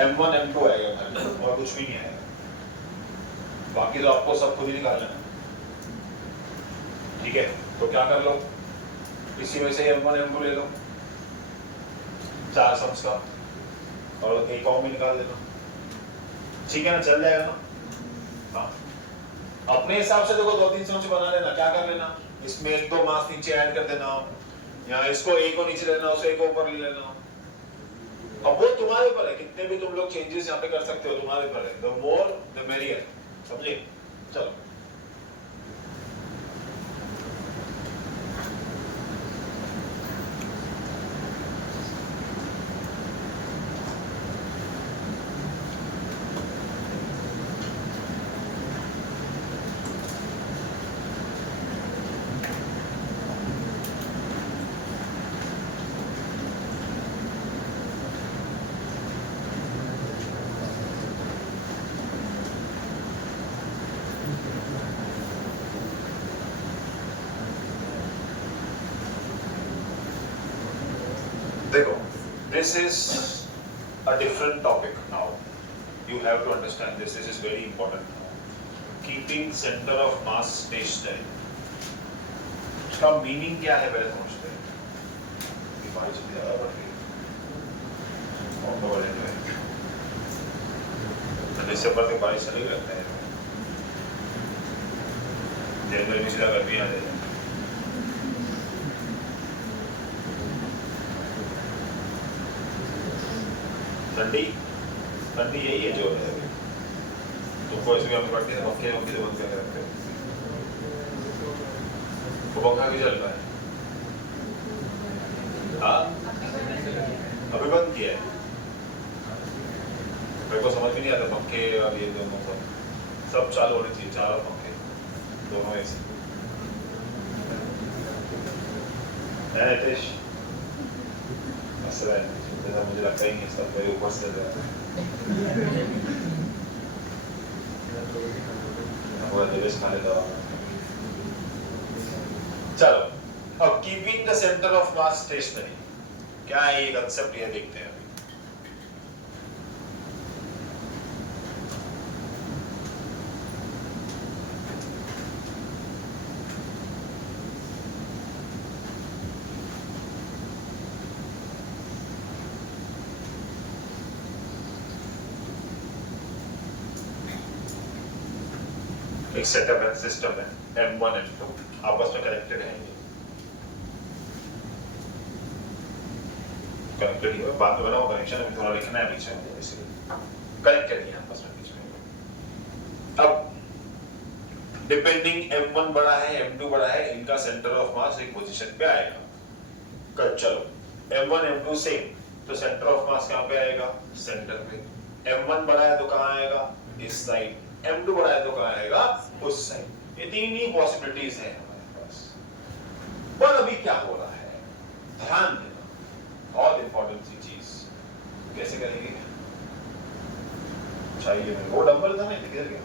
M1 M2 आएगा खाली, और कुछ भी नहीं आएगा। बाकी तो आपको सब खुद ही निकालना है, ठीक है। तो क्या कर लो, इसी में से M1 M2 ले लो, 4 सम्स का, और एक और भी निकाल देना, ठीक है ना, चल जाएगा ना। हाँ, अपने हिसाब से देखो 2-3 सम्स बना लेना, क्या कर लेना, इसमें 1-2 मास नीचे ऐड कर देना, या इसको एक को नीचे लेना, उसे एक ऊपर ले लेना। अब वो तुम्हारे ऊपर है, कितने भी तुम लोग चेंजेस यहाँ पे कर सकते हो, तुम्हारे ऊपर है। द मोर द मेरियर, समझे। चलो देखो, this is a different topic now. You have to understand this. This is very important. Keeping center of mass stationary. उसका मीनिंग क्या है पहले समझते हैं। बारिश ज़्यादा पड़ रही है, और तो बढ़े हुए हैं। तो दिसंबर तक बारिश चलेगी लगता है। जनवरी में सीधा गर्मी आ जाएगी। ठंडी ठंडी यही है जो है, तुमको इसमें हम पढ़ते हैं पंखे पंखे तो बंद करके रखते हैं, तो पंखा भी चल रहा है। हाँ, अभी बंद किया है, मेरे को समझ भी नहीं आता पंखे और ये दोनों को सब चालू होने चाहिए, चारों पंखे दोनों ऐसे। मुझे लगता ही नहीं सब मेरे ऊपर से चलो, अब keeping the centre of mass stationary क्या है ये कंसेप्ट, ये देखते हैं। एक सेटअप है, सिस्टम है, M1 M2 आपस में कनेक्टेड है, कनेक्टेड ही है। बाद में बनाओ कनेक्शन, अभी थोड़ा लिखना है पीछे, इसलिए कनेक्टेड ही है आपस में बीच में। अब डिपेंडिंग M1 बड़ा है M2 बड़ा है, इनका सेंटर ऑफ मास एक पोजीशन पे आएगा। कर चलो, M1 M2 सेम, तो सेंटर ऑफ मास कहाँ पे आएगा, सेंटर पे। M1 बड़ा है तो कहाँ आएगा, इस साइड। M2 बड़ा है तो कहाँ आएगा, उस साइड। ये तीन ही पॉसिबिलिटीज हैं हमारे पास। पर अभी क्या हो रहा है, ध्यान देना, बहुत इंपॉर्टेंट सी चीज। कैसे करेंगे, चाहिए वो डंबल था नहीं, किधर गया,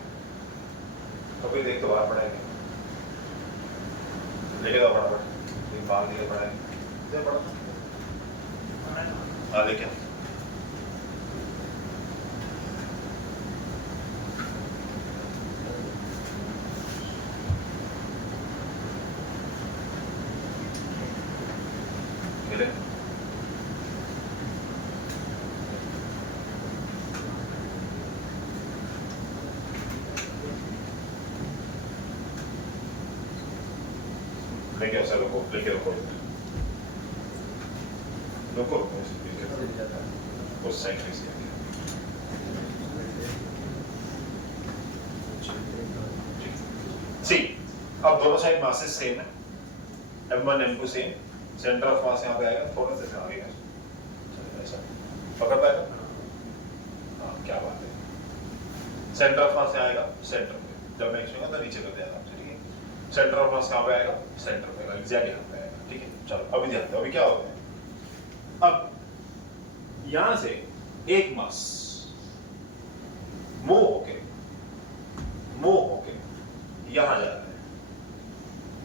तो कोई देख तो बाहर पड़ेंगे, लेके तो फटाफट बाहर दिए पड़ेंगे, इधर पड़ा हाँ लेकिन लेके ऐसा रखो, लेके रखो, रखो उस साइड में से। सी, अब दोनों साइड मासेस सेम है, M1 M2 same, centre of मास यहाँ पे आएगा, थोड़ा सा आगे का ऐसा पकड़ पाएगा। हाँ क्या बात है, सेंटर ऑफ मास यहाँ आएगा सेंटर पे, जब मैं इसमें तो नीचे कर दिया, ठीक है। सेंटर ऑफ मास कहाँ पे आएगा, सेंटर पे, एग्जैक्ट यहाँ पे आएगा, ठीक है। चलो अभी ध्यान दो, अभी क्या होता है, अब यहां से एक मास मूव होके यहां जा रहा है,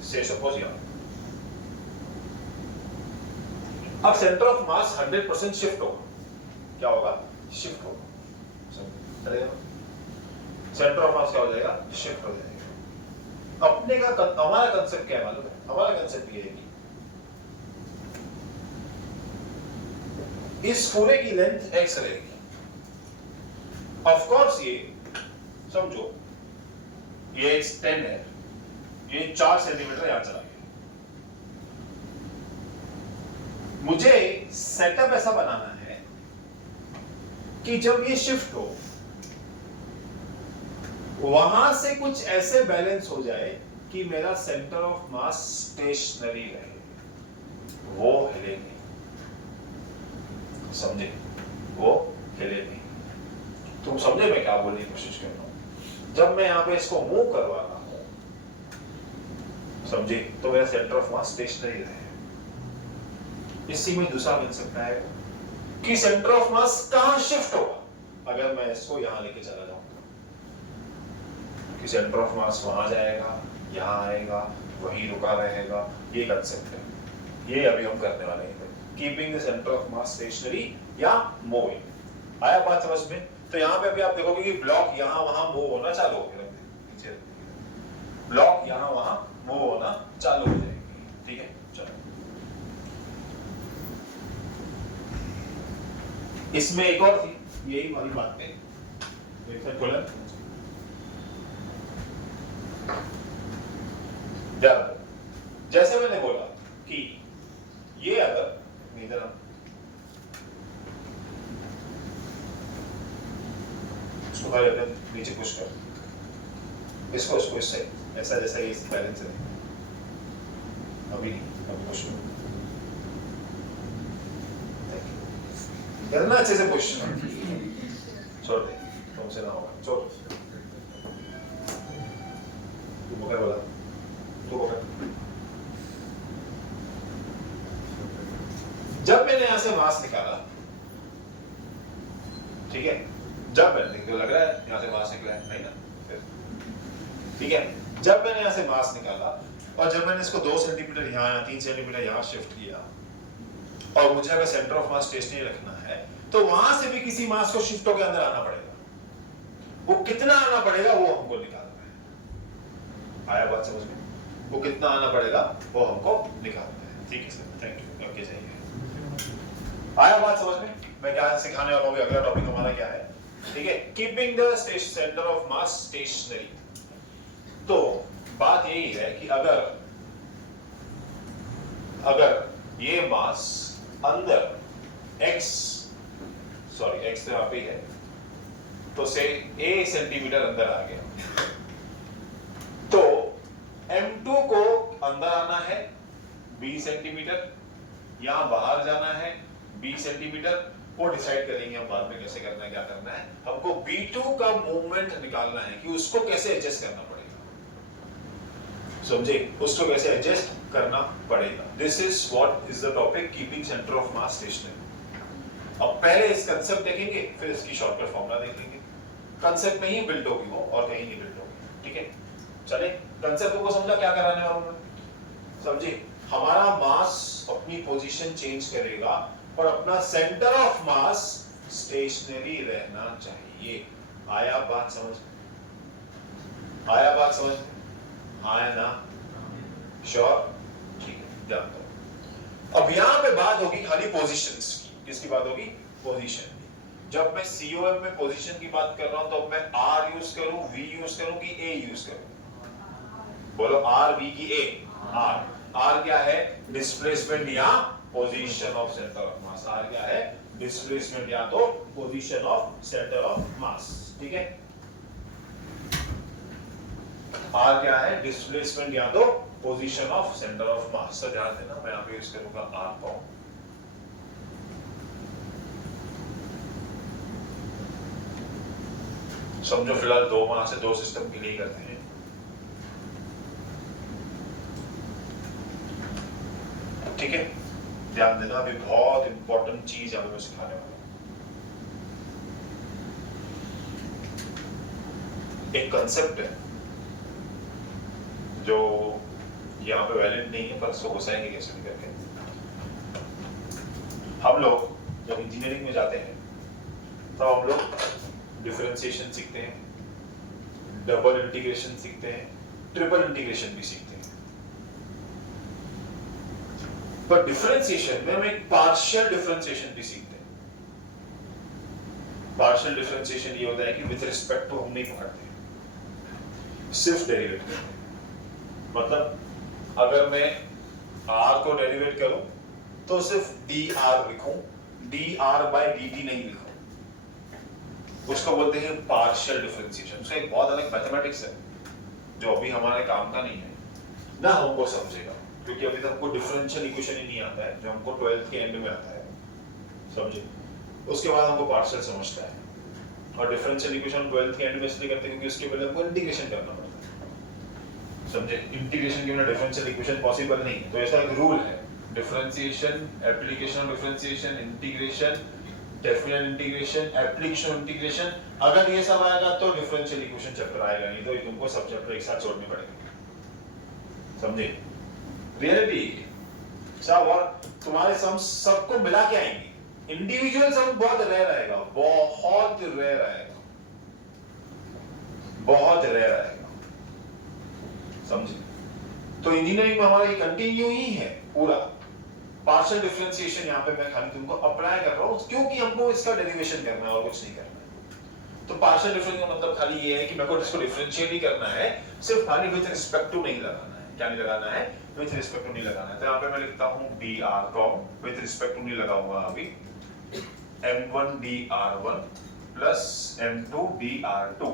से सपोज यहां। अब सेंटर ऑफ मास 100% शिफ्ट होगा, क्या होगा, शिफ्ट होगा। चलेगा? सेंटर ऑफ मास क्या हो जाएगा? शिफ्ट हो जाएगा। अपने का हमारा कंसेप्ट क्या है मालूम है? हमारा कंसेप्ट ये है कि इस पूरे की लेंथ x रहेगी। ऑफ कोर्स ये समझो ये 10 है, ये 4 सेंटीमीटर यहां चला गया। मुझे सेटअप ऐसा बनाना है कि जब ये शिफ्ट हो वहां से कुछ ऐसे बैलेंस हो जाए कि मेरा सेंटर ऑफ मास स्टेशनरी रहे, वो हिले नहीं। समझे? वो हिले नहीं। तुम समझे मैं क्या बोलने की कोशिश कर रहा हूं? जब मैं यहां पे इसको मूव करवा रहा हूं, समझे, तो मेरा सेंटर ऑफ मास स्टेशनरी रहे। इसी में दूसरा बन सकता है कि सेंटर ऑफ मास कहां शिफ्ट होगा अगर मैं इसको यहां लेके चला जाऊं, कि सेंटर ऑफ मास वहां जाएगा, यहां आएगा, वहीं रुका रहेगा। ये कंसेप्ट है, ये अभी हम करने वाले हैं, keeping the centre of mass stationary या मूविंग। आया बात समझ में? तो यहां पे अभी आप देखोगे कि ब्लॉक यहां वहां मूव होना चालू हो गया, ब्लॉक यहां वहां मूव होना चालू हो जाएगी। ठीक है, चलो इसमें एक और थी यही वाली बात में, जैसे मैंने बोला कि ये अगर इधर इसको नीचे पुश कर, इसको इसको इससे ऐसा जैसा ये बैलेंस है, अभी नहीं, अभी पुश करो, करना अच्छे से पुश, छोड़ दे, तुमसे ना होगा, छोड़, तू पकड़ बोला, तू पकड़। जब मैंने यहां से मास निकाला, ठीक है, जब मैंने तो लग रहा है यहां से मास निकला है, नहीं ना? ठीक है, जब मैंने यहां से मास निकाला और जब मैंने इसको 2 सेंटीमीटर यहां 3 सेंटीमीटर यहां शिफ्ट किया और मुझे अगर सेंटर ऑफ मास स्टेशनरी रखना है तो वहां से भी किसी मास को शिफ्ट होकर अंदर आना पड़ेगा। वो कितना आना पड़ेगा वो हमको निकालना है। आया बात समझ में? वो कितना आना पड़ेगा वो हमको निकालना है। ठीक है सर, थैंक यू, ओके जाइए। आया बात समझ में? मैं क्या सिखाने वाला हूँ, अगला टॉपिक हमारा क्या है? ठीक है, keeping the centre of mass stationary. तो बात यही है कि अगर ये मास अंदर x तो यहाँ पे है, तो से a सेंटीमीटर अंदर आ गया, तो m2 को अंदर आना है b सेंटीमीटर, यहां बाहर जाना है b सेंटीमीटर। वो डिसाइड करेंगे हम बाद में कैसे करना है, क्या करना है। हमको b2 का मूवमेंट निकालना है कि उसको कैसे एडजस्ट करना पड़ेगा, समझे? उसको कैसे एडजस्ट करना पड़ेगा। This is what is the topic, keeping centre of mass stationary. अब पहले इस कंसेप्ट देखेंगे, फिर इसकी शॉर्टकट फॉर्मूला देखेंगे। कंसेप्ट में ही बिल्ड होगी वो, और कहीं नहीं बिल्ड होगी। ठीक है, चले कंसेप्ट को समझा, क्या कराने वाला हूं, समझे? हमारा मास अपनी पोजीशन चेंज करेगा और अपना सेंटर ऑफ मास स्टेशनरी रहना चाहिए। आया बात समझ में? आया बात समझ में? आया ना? श्योर? ठीक है, ध्यान दो। अब यहां पे बात होगी खाली पोजीशंस की। किसकी बात होगी? पोजीशन की। जब मैं COM में पोजीशन की बात कर रहा हूं तो मैं R यूज करूं, V यूज करूं कि A यूज करूं? बोलो R, V की A? R। R क्या है? डिस्प्लेसमेंट या position of centre of mass. R क्या है? डिस्प्लेसमेंट या तो पोजीशन ऑफ सेंटर ऑफ मास। ठीक है, R क्या है? डिस्प्लेसमेंट या तो पोजीशन ऑफ सेंटर ऑफ मास। तो ध्यान देना, मैं यहां पे यूज करूंगा R को। समझो फिलहाल 2 मास से 2 सिस्टम के लिए करते हैं। ठीक है, ध्यान देना, अभी बहुत इंपॉर्टेंट चीज यहां पे मैं सिखाने वाला हूं। एक कंसेप्ट है जो यहाँ पे वैलिड नहीं है, पर उसको घुसाएंगे कैसे भी करके। हम लोग जब इंजीनियरिंग में जाते हैं तो हम लोग डिफरेंशिएशन सीखते हैं, डबल इंटीग्रेशन सीखते हैं, ट्रिपल इंटीग्रेशन भी सीखते हैं। पर डिफरेंशिएशन में हम एक पार्शियल डिफरेंशिएशन भी सीखते हैं। पार्शियल डिफरेंशिएशन ये होता है कि विद रिस्पेक्ट टू हम नहीं पकड़ते, सिर्फ डेरिवेट करते हैं। मतलब अगर मैं r को डेरिवेट करूं तो सिर्फ dr लिखूं, dr by dt नहीं लिखूं, उसको बोलते हैं पार्शियल डिफरेंशिएशन। उसका एक बहुत अलग मैथमेटिक्स है जो अभी हमारे काम का नहीं है ना, हमको समझेगा क्योंकि अभी तक हमको डिफरेंशियल इक्वेशन ही नहीं आता है जो हमको 12th के एंड में आता है, समझे। उसके बाद हमको पार्शियल समझता है, और डिफरेंशियल इक्वेशन 12th के एंड में इसलिए करते हैं क्योंकि उसके पहले हमको इंटीग्रेशन करना पड़ता है, समझे। इंटीग्रेशन के बिना डिफरेंशियल इक्वेशन पॉसिबल नहीं है। तो ऐसा एक रूल है, differentiation, application of differentiation, integration, definite integration, application integration, अगर ये सब आएगा तो डिफरेंशियल इक्वेशन चैप्टर आएगा, नहीं तो ये तुमको सब चैप्टर एक साथ छोड़ने पड़ेंगे, समझे। रियलिटी सब, और तुम्हारे सम सबको मिला के आएंगे, इंडिविजुअल सम बहुत रेयर आएगा, बहुत रेयर आएगा, बहुत रेयर आएगा, समझे। तो इंजीनियरिंग में हमारा ये कंटिन्यू ही है पूरा। पार्शियल डिफरेंशिएशन यहाँ पे मैं खाली तुमको अप्लाई कर रहा हूँ क्योंकि हमको इसका डेरिवेशन करना है और कुछ नहीं करना है। तो पार्शियल डिफरेंशिएशन का मतलब खाली ये है कि मेरे को इसको डिफरेंशिएट ही करना है, सिर्फ खाली विद रिस्पेक्ट टू नहीं लगाना है। क्या नहीं लगाना है? विद रिस्पेक्ट टू नहीं लगाना है। तो यहाँ पे मैं लिखता हूँ dr com, with respect to नहीं लगाऊंगा अभी, m1 dr1 plus m2 dr2।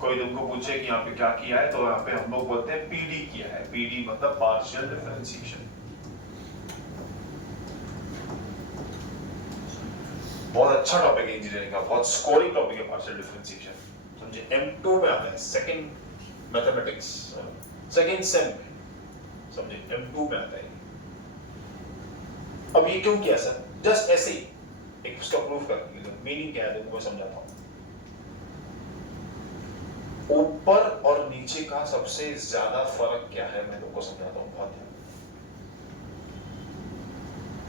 कोई तुमको पूछे कि यहाँ पे क्या किया है, तो यहाँ पे हम लोग बोलते हैं pd किया है। pd मतलब पार्शियल डिफरेंशिएशन। बहुत अच्छा टॉपिक है इंजीनियरिंग का, बहुत स्कोरिंग टॉपिक है पार्शियल डिफरेंशिएशन, समझे। m2 में आता है, सेकंड मैथमेटिक्स, सेकंड सेम में, समझे, m2 में आता है। अब ये क्यों किया सर? जस्ट ऐसे ही एक उसका प्रूफ करने के लिए, मीनिंग क्या है तुमको समझाता हूं। ऊपर और नीचे का सबसे ज्यादा फर्क क्या है मैं तुमको समझाता हूं, बहुत ध्यान।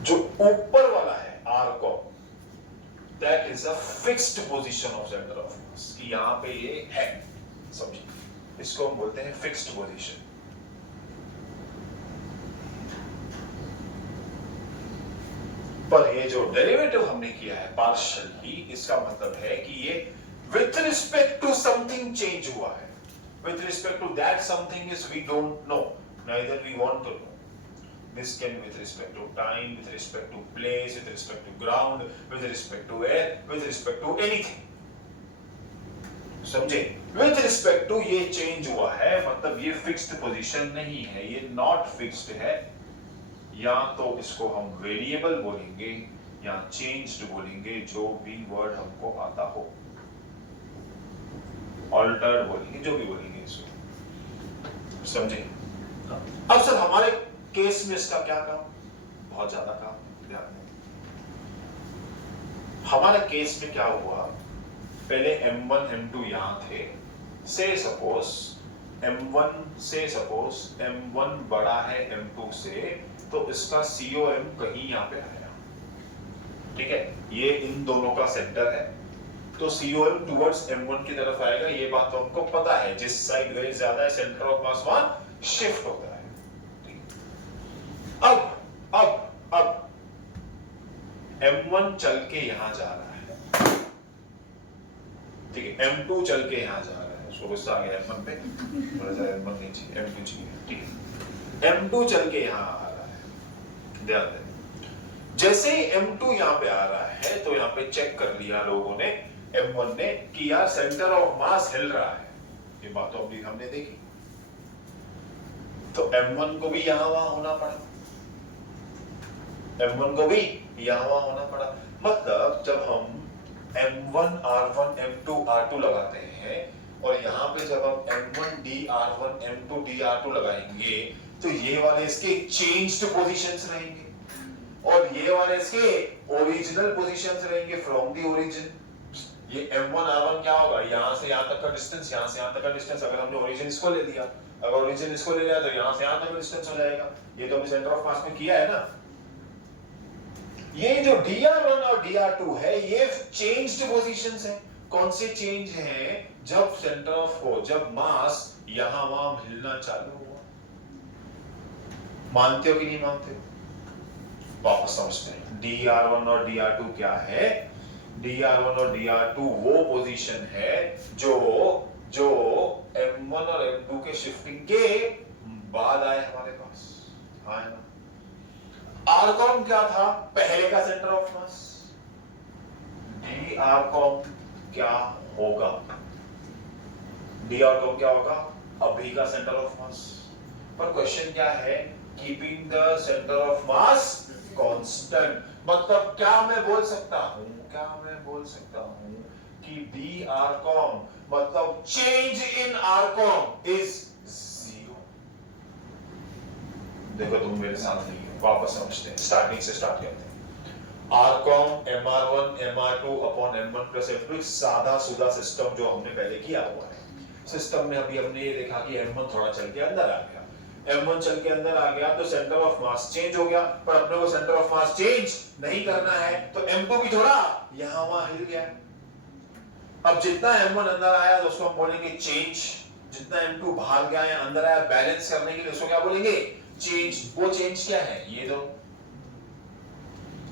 जो ऊपर वाला है r को, that is a fixed position of center of mass, कि यहां पे ये है, समझिए, इसको हम बोलते हैं फिक्स्ड पोजीशन। पर ये जो डेरिवेटिव हमने किया है पार्शियल ही, इसका मतलब है कि ये with respect to something change हुआ है। With respect to that something is we don't know, neither we want to know. This can be with respect to time, with respect to place, with respect to ground, with respect to air, with respect to anything. समझे? With respect to ये change हुआ है, मतलब ये fixed position नहीं है, ये not fixed है। या तो इसको हम variable बोलेंगे या changed बोलेंगे, जो भी word हमको आता हो। Altered बोलेंगे, जो भी बोलेंगे इसको, समझे? अब सर हमारे केस में इसका क्या काम? बहुत ज्यादा काम। ध्यान दें, हमारे केस में क्या हुआ, पहले m1 m2 यहां थे, से सपोज m1 बड़ा है m2 से, तो इसका COM कहीं यहां पे आया, ठीक है। ये इन दोनों का सेंटर है, तो COM टुवर्ड्स m1 की तरफ आएगा। ये बात तो हमको पता है, जिस साइड वेज ज्यादा है सेंटर ऑफ मास वहां शिफ्ट होता है। अब m1 चल के यहां जा रहा है, ठीक है, m2 चल के यहां जा रहा है, उसको गुस्सा आ गया m1 पे, थोड़ा सा m1 नहीं चाहिए, m2 चाहिए, ठीक है। m2 चल के यहां आ रहा है, ध्यान दें। जैसे ही m2 यहां पे आ रहा है, तो यहां पे चेक कर लिया लोगों ने, m1 ने, कि यार सेंटर ऑफ मास हिल रहा है। ये बात तो अभी हमने देखी, तो m1 को भी यहां वहां होना पड़ा, m1 को भी यहां वहां होना पड़ा। मतलब जब हम m1 r1 m2 r2 लगाते हैं, और यहां पे जब हम m1 dr1 m2 dr2 लगाएंगे, तो ये वाले इसके चेंज्ड पोजीशंस रहेंगे, और ये वाले इसके ओरिजिनल पोजीशंस रहेंगे फ्रॉम द ओरिजिन। ये m1 r1 क्या होगा, यहां से यहां तक का डिस्टेंस, यहां से यहां तक का डिस्टेंस। अगर हमने ओरिजिन इसको ले लिया, अगर ओरिजिन इसको ले लिया, तो यहां से यहां तक का डिस्टेंस हो जाएगा। ये तो हमने सेंटर ऑफ मास में किया है ना। ये जो dr1 और dr2 है, ये चेंज्ड पोजीशंस हैं, कौन से चेंज हैं जब सेंटर ऑफ जब मास यहां वहां हिलना चालू हुआ? मानते हो कि नहीं मानते? वापस समझते हैं। dr1 और dr2 क्या है? dr1 और dr2 वो पोजीशन है जो m1 और m2 के शिफ्टिंग के बाद आए हमारे पास। आए ना? rcom क्या था? पहले का सेंटर ऑफ मास। drcom क्या होगा? drcom क्या होगा? अभी का सेंटर ऑफ मास। पर क्वेश्चन क्या है? Keeping the centre of mass constant. मतलब क्या मैं बोल सकता हूं कि drcom मतलब चेंज इन rcom इज 0। देखो तुम मेरे साथ नहीं हो, वापस समझते हैं, स्टार्टिंग से स्टार्ट करते हैं। rcom mr1 mr2 upon m1 plus m2 सादा सुधा सिस्टम जो हमने पहले किया हुआ है। सिस्टम में अभी हमने ये देखा कि m1 थोड़ा चल के अंदर आ गया, m1 चल के अंदर आ गया तो सेंटर ऑफ मास चेंज हो गया, पर अपने को सेंटर ऑफ मास चेंज नहीं करना है तो m2 भी थोड़ा यहां वहां हिल गया। अब जितना m1 अंदर आया तो उसको हम बोलेंगे चेंज, जितना m2 बाहर गया या अंदर आया बैलेंस करने के लिए उसको क्या बोलेंगे? चेंज। वो चेंज क्या है? ये दोनों।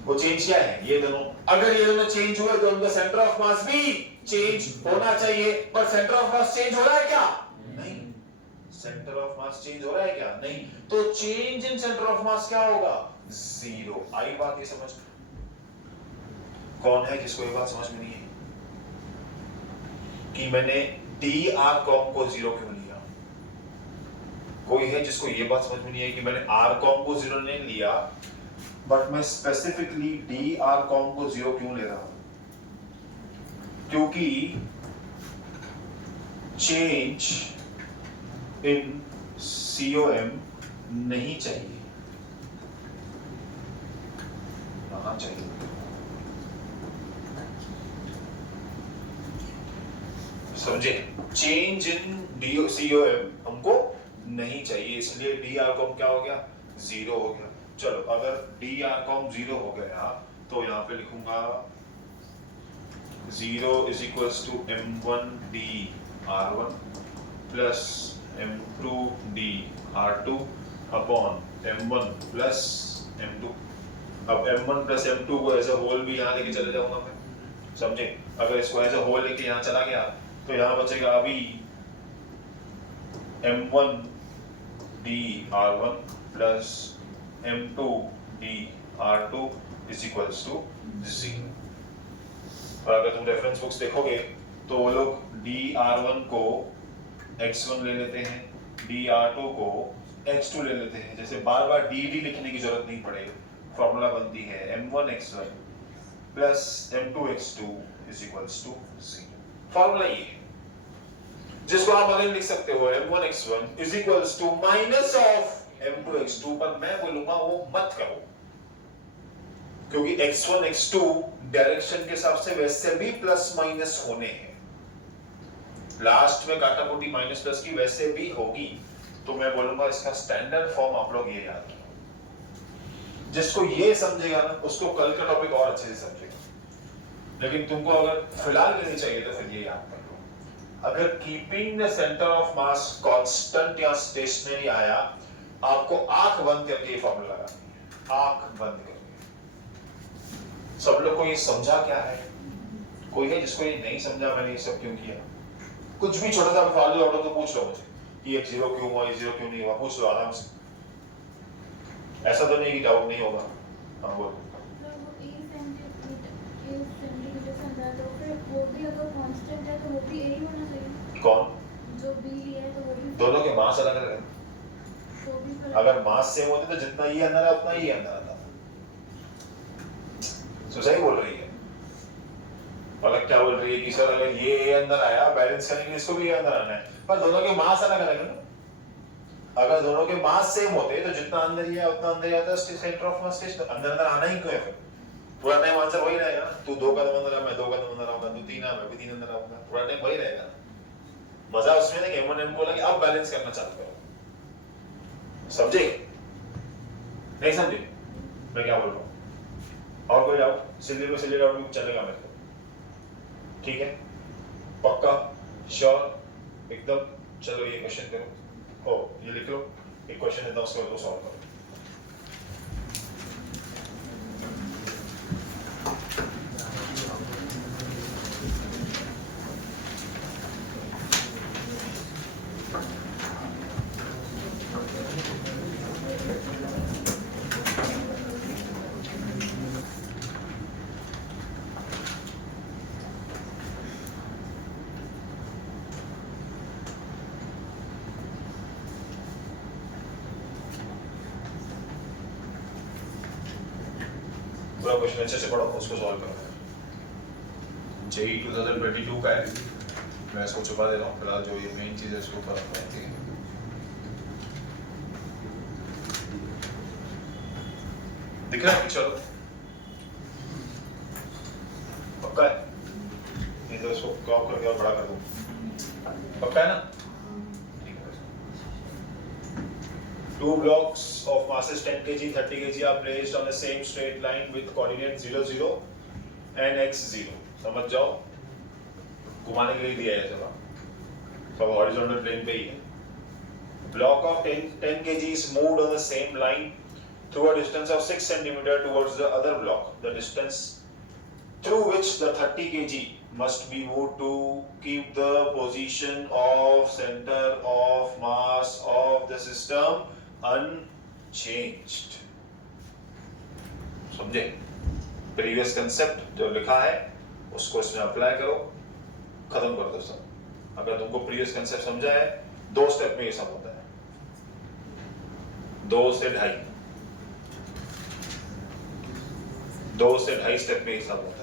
वो चेंज क्या है? ये दोनों। अगर ये दोनों चेंज हुए तो उनका सेंटर ऑफ मास भी चेंज होना चाहिए, पर सेंटर ऑफ मास चेंज हो रहा है क्या? नहीं। सेंटर ऑफ मास चेंज हो रहा है क्या? नहीं। तो चेंज इन सेंटर ऑफ मास क्या होगा? 0। आई बात ये समझ? कौन है जिसको ये बात समझ में नहीं है कि मैंने drcom को 0 क्यों लिया? कोई है जिसको ये बात समझ में नहीं है कि मैंने rcom को 0 नहीं लिया, बट मैं स्पेसिफिकली drcom को 0 क्यों ले रहा हूं? क्योंकि चेंज इन COM नहीं चाहिए। आना चाहिए। समझे? चेंज इन COM हमको नहीं चाहिए, इसलिए drcom क्या हो गया? 0 हो गया। चलो अगर drcom 0 हो गया तो यहां पे लिखूंगा 0 is equals to m1 dr1 plus m2 dr2 upon m1 plus m2। अब m1 प्लस m2 को एज अ होल भी यहां लेके चले जाऊंगा मैं, समझे? अगर इसको एज अ होल लेके यहां चला गया तो यहां बचेगा अभी m1 dr1 plus m2 dr2 is equals to 0। और अगर तुम रेफरेंस बुक्स देखोगे तो वो लोग dr1 को x1 ले लेते हैं, dr2 को x2 ले लेते हैं। जैसे बार बार dd लिखने की जरूरत नहीं पड़ेगी, फॉर्मूला बनती है m1 x1 plus m2 x2 is equals to 0। Formula ये है जिसको आप अगर लिख सकते हो m1 x1 is equals to minus of m2 x2, पर मैं बोलूंगा वो मत करो क्योंकि x1 x2 डायरेक्शन के हिसाब से वैसे भी प्लस माइनस होने हैं, लास्ट में काटाकुटी माइनस प्लस की वैसे भी होगी। तो मैं बोलूंगा इसका स्टैंडर्ड फॉर्म आप लोग ये याद रखो। जिसको ये समझेगा ना उसको कल का टॉपिक और अच्छे से समझेगा, लेकिन तुमको अगर फिलहाल के लिए चाहिए तो फिर ये याद कर लो। अगर keeping the centre of mass constant या स्टेशनरी आया, आपको आंख बंद करके ये फॉर्मूला लगानी है, आंख बंद करके। सब लोग को ये समझा क्या है? कोई है जिसको ये नहीं समझा मैंने ये सब क्यों किया? कुछ भी छोटा सा फालतू डाउट हो तो पूछ लो मुझे कि ये 0 क्यों हुआ, ये 0 क्यों नहीं हुआ, पूछ लो आराम से। ऐसा तो नहीं कि डाउट नहीं होगा। हाँ बोलो। वो भी अगर कांस्टेंट है तो वो भी यही होना चाहिए। कौन? जो बी लिया है तो वो भी दोनों के मास अलग अलग है। वो भी अगर मास सेम होते तो जितना ये अंदर है उतना ही अंदर आता। तो सही बोल रही है। पलक क्या बोल रही है कि सर अगर ये अंदर आया बैलेंस करने के लिए इसको भी ये अंदर आना है, पर दोनों के मास अलग अलग है ना। अगर दोनों के मास सेम होते तो जितना अंदर ही है उतना अंदर ही आता, सेंटर ऑफ मास स्टेशन अंदर अंदर आना ही क्यों है? फिर पूरा टाइम आंसर वही रहेगा। तू 2 कदम अंदर है, मैं 2 कदम अंदर आऊंगा, तू 3 आ, मैं भी 3 अंदर आऊंगा, पूरा टाइम वही रहेगा। मजा उसमें नहीं m1 m को लगे अब बैलेंस करना चालू करो। समझे? नहीं समझे मैं क्या बोल रहा हूँ? और कोई डाउट? सिल्ली डाउट भी चलेगा मेरे को, ठीक है? पक्का? श्योर? एकदम? चलो ये क्वेश्चन करो। ओ ये लिख लो, एक क्वेश्चन देता हूँ, उसको दो सॉल्व करो। पूरा क्वेश्चन अच्छे से पढ़ो, उसको सॉल्व करो। जेई 2022 का है, मैं इसको छुपा दे रहा हूँ फिलहाल, जो ये मेन चीज़ है इसको ऊपर रखना है। दिख रहा है? चलो पक्का है? नहीं तो इसको क्रॉप करके और बड़ा कर दूँ। पक्का है ना? Two blocks of masses 10 kg, 30 kg are placed on the same straight line with coordinates 0, 0 and x 0. समझ जाओ, घुमाने के लिए दिया है जब सब horizontal plane पे ही है। Block of 10 kg is moved on the same line through a distance of 6 cm towards the other block. The distance through which the 30 kg must be moved to keep the position of center of mass of the system unchanged. समझे? Previous concept जो लिखा है उसको इसमें apply करो, खत्म कर दो सब। अगर तुमको प्रीवियस कंसेप्ट समझा है, 2 स्टेप में ये सब होता है, 2 से 2.5, 2 से 2.5 स्टेप में ये सब होता है।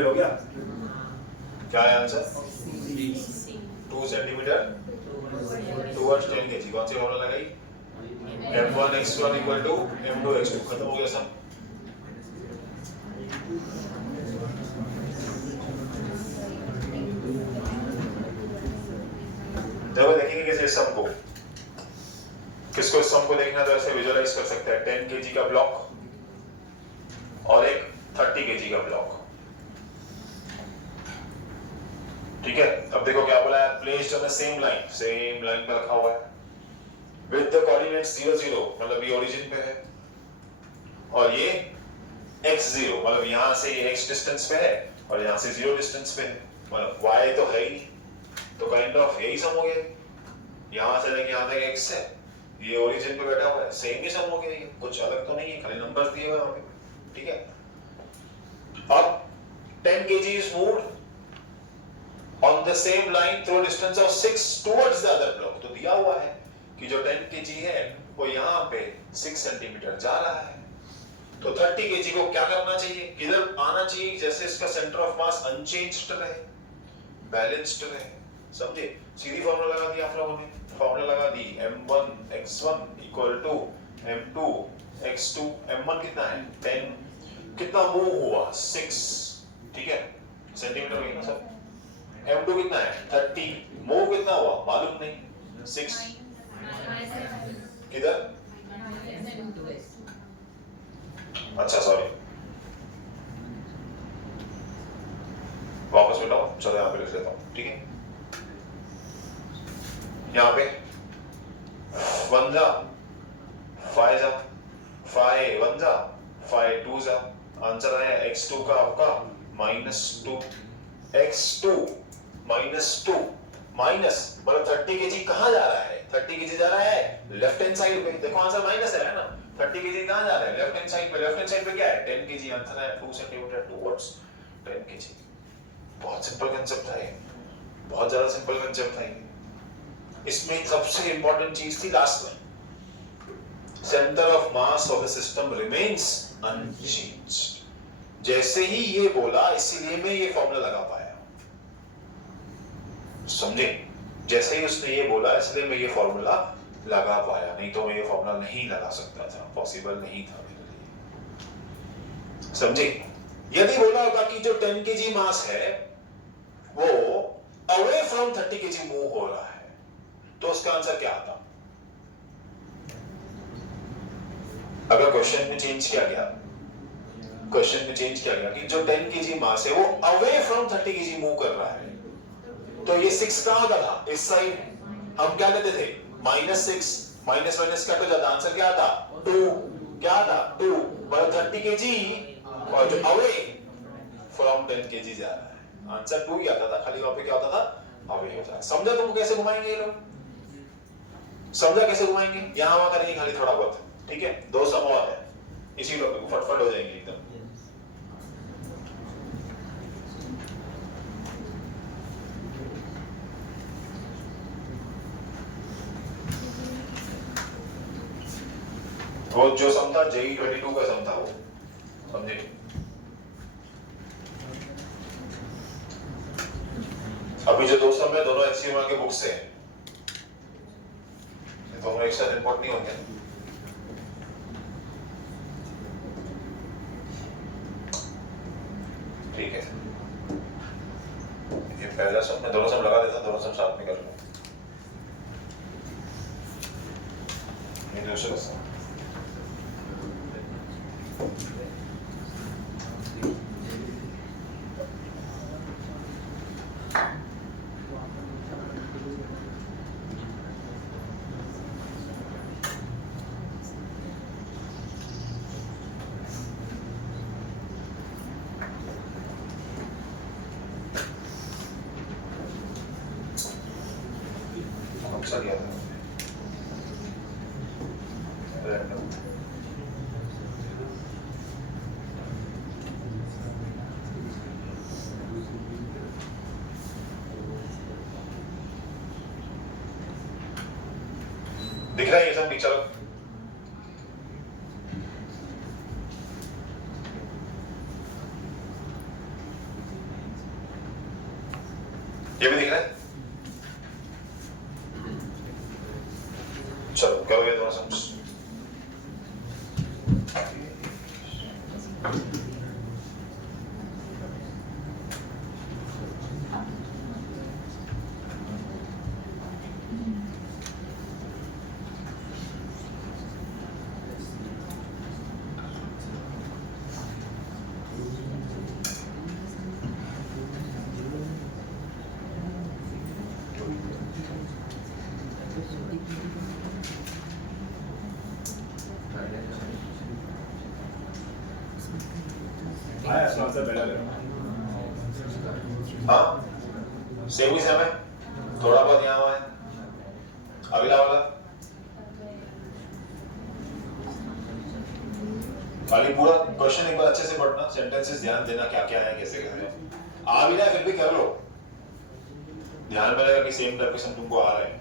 हो गया? क्या है आंसर? 2 centimetre towards 10 kg। कौन सी फॉर्मूला लगाई? m1x1 equal to m2x2। खत्म हो गया सब। देखो देखेंगे कैसे सम को, किसको सम को देखना तो ऐसे विजुअलाइज कर सकते हैं। 10 kg का ब्लॉक और एक 30 kg का ब्लॉक। ठीक है, अब देखो क्या बोला है, placed on the same line पे रखा हुआ है विद द कोऑर्डिनेट्स 0 0, मतलब ये ओरिजिन पे है और ये x0, मतलब यहां से ये x डिस्टेंस पे है और यहां से 0 डिस्टेंस पे है, मतलब y तो है ही, तो काइंड ऑफ यही सम हो गया, यहां से लेके यहां तक x है, ये ओरिजिन पे बैठा हुआ है, सेम ही सम हो गया, कुछ अलग तो नहीं है, खाली नंबर्स दिए हुए हैं वहां पे, ठीक है। अब 10 kg is moved on the same line through a distance of 6 towards the other block, तो दिया हुआ है कि जो 10 kg है वो यहाँ पे 6 सेंटीमीटर जा रहा है, तो 30 kg को क्या करना चाहिए, इधर आना चाहिए जैसे इसका सेंटर ऑफ मास अनचेंज्ड रहे, बैलेंस्ड रहे, समझे, सीधी फॉर्मूला लगा दिया आप लोगों ने, फॉर्मूला लगा दी m1 x1 equal to m2 x2, m1 कितना है 10, कितना मूव हुआ 6, ठीक है, सेंटीमीटर हुई ना सर, m2 कितना है 30, मूव कितना हुआ मालूम नहीं 6, किधर, अच्छा सॉरी, वापस बैठाओ, चलो यहाँ पे लिख लेता हूँ, ठीक है, यहाँ पे 1 जा 5 जा 5 1 जा 5 2 जा, आंसर आया x2 का आपका -2, x2 -2 माइनस, मतलब 30 kg कहाँ जा रहा है, 30 kg जा रहा है लेफ्ट हैंड साइड पे, देखो आंसर माइनस है ना, 30 kg कहाँ जा रहा है लेफ्ट हैंड साइड पे, लेफ्ट हैंड साइड पे क्या है 10 kg, आंसर है 2 सेंटीमीटर टुवर्ड्स 10 kg, बहुत सिंपल कांसेप्ट था ये, बहुत ज्यादा सिंपल कांसेप्ट था ये, इसमें सबसे इंपॉर्टेंट चीज थी लास्ट में, centre of mass of the system remains unchanged, जैसे ही ये बोला इसीलिए मैं ये फॉर्मूला लगा पाया, समझे, जैसे ही उसने ये बोला इसलिए मैं ये फॉर्मूला लगा पाया, नहीं तो मैं ये फॉर्मूला नहीं लगा सकता था, पॉसिबल नहीं था मेरे लिए, समझे, यदि बोला होगा कि जो 10 kg मास है वो अवे फ्रॉम 30 kg मूव हो रहा है, तो उसका आंसर क्या आता, अगर क्वेश्चन में चेंज किया गया, क्वेश्चन में चेंज किया गया कि जो 10 kg मास है वो अवे फ्रॉम 30 kg मूव कर रहा है, तो ये 6 कहां का था, इस साइड, हम क्या लेते थे -6, माइनस माइनस कट हो जाता, आंसर क्या था 2, क्या था 2, मतलब 30 kg और जो अवे फ्रॉम 10 kg जा रहा है, आंसर 2 ही आता था, खाली वहां पे क्या होता था अवे हो जाता, समझा तुमको कैसे घुमाएंगे ये लोग, समझा कैसे घुमाएंगे, यहां वहां करेंगे खाली थोड़ा बहुत, ठीक है, 2 सम और है इसी टॉपिक को फटफट हो जाएंगे एकदम, वो जो सम था JEE 22 का सम था वो, समझे, अभी जो 2 सम है दोनों HCMR के बुक से हैं, दोनों एक साथ इंपोर्ट नहीं होंगे, ठीक है, ये पहला सम मैं दोनों सम लगा देता, दोनों सम साथ में कर लो, ये दूसरा सम, अच्छा दिया था रैंडम, दिख रहा है ये सब, चलो ये भी दिख रहा है, चलो करोगे दोनों सम, आया इसका आंसर पहला करो। हाँ सेम ही सेम है, थोड़ा बहुत यहाँ हुआ है। अगला वाला खाली पूरा क्वेश्चन एक बार अच्छे से पढ़ना, सेंटेंसेस ध्यान देना क्या क्या है, कैसे कैसे है। आ भी ना फिर भी कर लो, ध्यान में रहेगा कि सेम टाइप क्वेश्चन तुमको आ रहा है।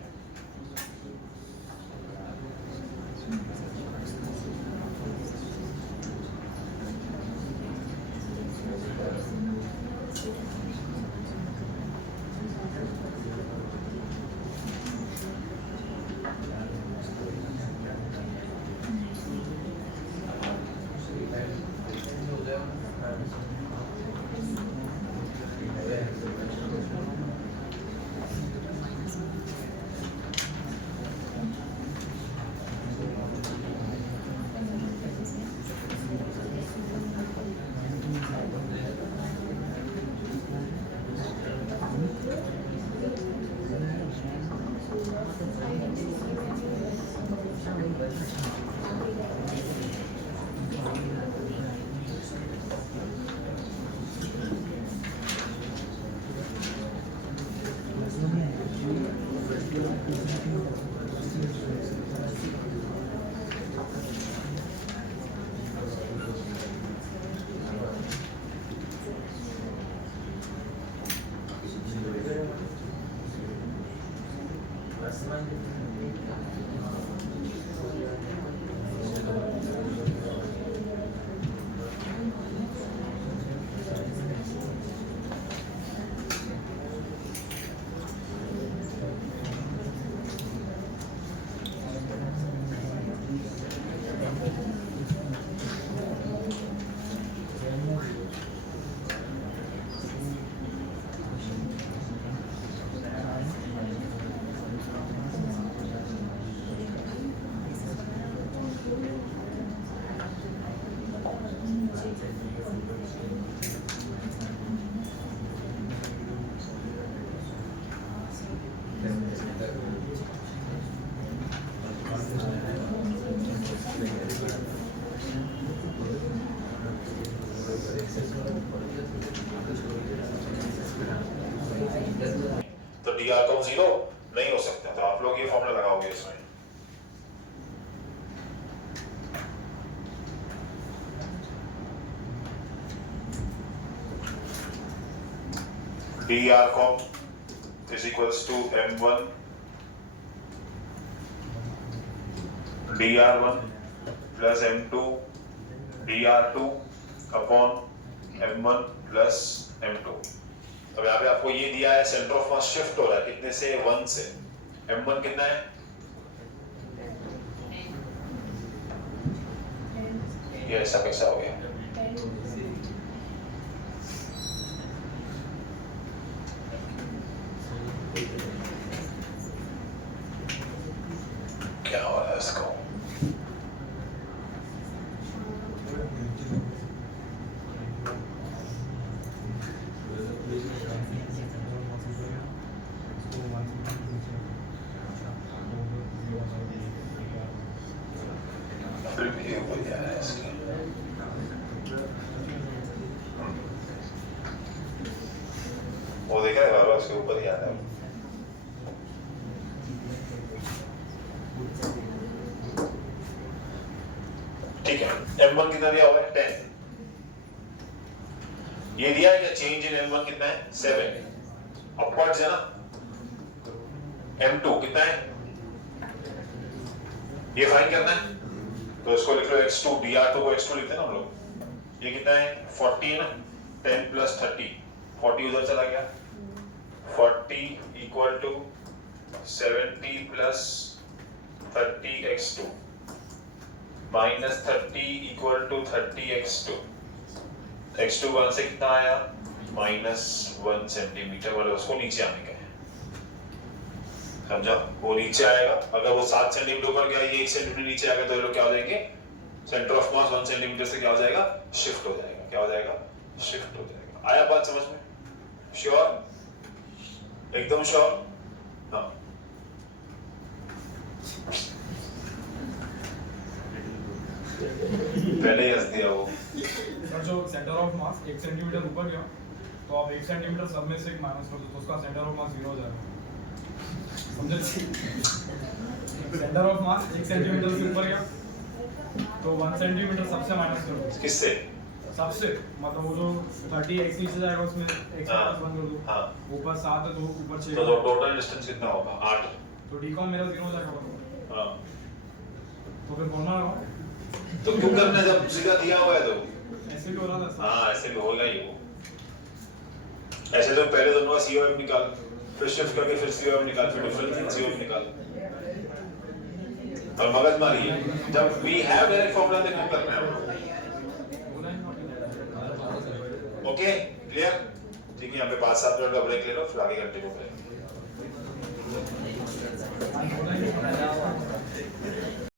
तो डी आर तो जीरो नहीं हो सकता, तो आप लोग ये फॉर्मूला लगाओगे इसमें। D R com is equals to m1 dr1 plus m2 dr2 upon m1 plus m2। अब यहाँ पे आपको ये दिया है सेंटर ऑफ मास शिफ्ट हो रहा है कितने से, 1 से। m1 कितना है, ये ऐसा कैसा हो गया, क्या हो रहा है इसको। वो देख रहे हैं बार उसके ऊपर ही आता है। ठीक है, m1 कितना दिया हुआ है, 10। ये दिया है क्या, चेंज इन m1 कितना है, 7 अपवर्ड्स है ना। m2 कितना है, ये फाइंड करना है, तो इसको लिख लो x2, dr2 को x2 लिखते हैं ना हम लोग। ये कितना है, 40 है ना, 10 प्लस 30, 40 उधर चला गया, 40 equal to 70 plus 30x2 minus 30 equal to 30x2। x2 1 से कितना आया, -1 सेंटीमीटर, वाले उसको नीचे आने का है, समझा। वो नीचे आएगा, अगर वो 7 सेंटीमीटर ऊपर गया, ये 1 सेंटीमीटर नीचे आएगा, तो ये लोग क्या हो जाएंगे, सेंटर ऑफ मास 1 सेंटीमीटर से क्या हो जाएगा, शिफ्ट हो जाएगा। क्या हो जाएगा, शिफ्ट हो जाएगा। आया बात समझ में, श्योर, एकदम श्योर। हाँ पहले ही हंस दिया वो। सर जो सेंटर ऑफ मास 1 सेंटीमीटर ऊपर गया तो आप 1 सेंटीमीटर सब में से एक माइनस कर दो तो उसका सेंटर ऑफ मास 0 हो जाएगा। समझे? सेंटर ऑफ मास 1 सेंटीमीटर से ऊपर गया तो 1 सेंटीमीटर सबसे माइनस कर दो। किससे? सबसे मतलब वो जो 30x नीचे जाएगा उसमें x हाँ, प्लस 1 कर दो। हाँ। ऊपर 7 है तो ऊपर 6 तो टोटल डिस्टेंस कितना होगा? 8। तो d का मेरा 0 हो जाएगा बराबर। हाँ। तो फिर फॉर्मूला लगाओ। तो क्यों करना जब सीधा दिया हुआ है तो? ऐसे भी हो रहा था सर। हाँ ऐसे भी होगा ही वो। ऐसे तो पहले दोनों का COM निकाल, फिर शिफ्ट करके फिर COM निकाल, फिर डिफरेंस COM निकाल। और मगजमारी है। जब we have डायरेक्ट फॉर्मूला तो क्यों करना है? Okay clear? ठीक है यहाँ पे 5-7 मिनट का ब्रेक ले लो फिर आगे कंटिन्यू करेंगे।